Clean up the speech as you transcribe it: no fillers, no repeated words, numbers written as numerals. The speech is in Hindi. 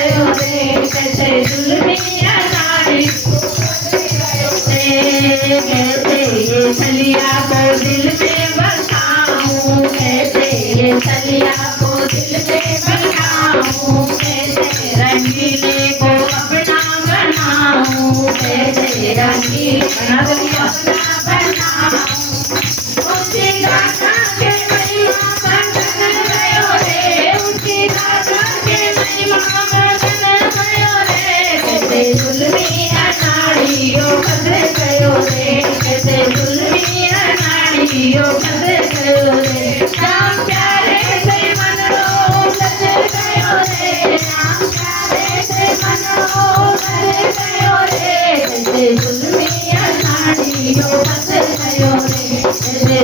गयो रे कैसे जुल्मी अनाड़ी कैसे ये छलिया को दिल में बसाऊं कैसे ये छलिया को दिल में बसाऊं कैसे रंगीले को अपना बनाऊं कैसे रंगीले को अपना बनाऊं उसकी गाथा के महिमा बंधन गयो रे उसकी गाथा के महिमा बंधन गयो रे कैसे जुल्मी अनाड़ियो बंधन गयो रे कैसे जुल्मी अनाड़ियो बंधन गयो रे राम प्यारे से मन रो बंधन गयो रे राम प्यारे से मन रो बंधन गयो रे कैसे जुल्मी अनाड़ियो बंधन गयो रे कैसे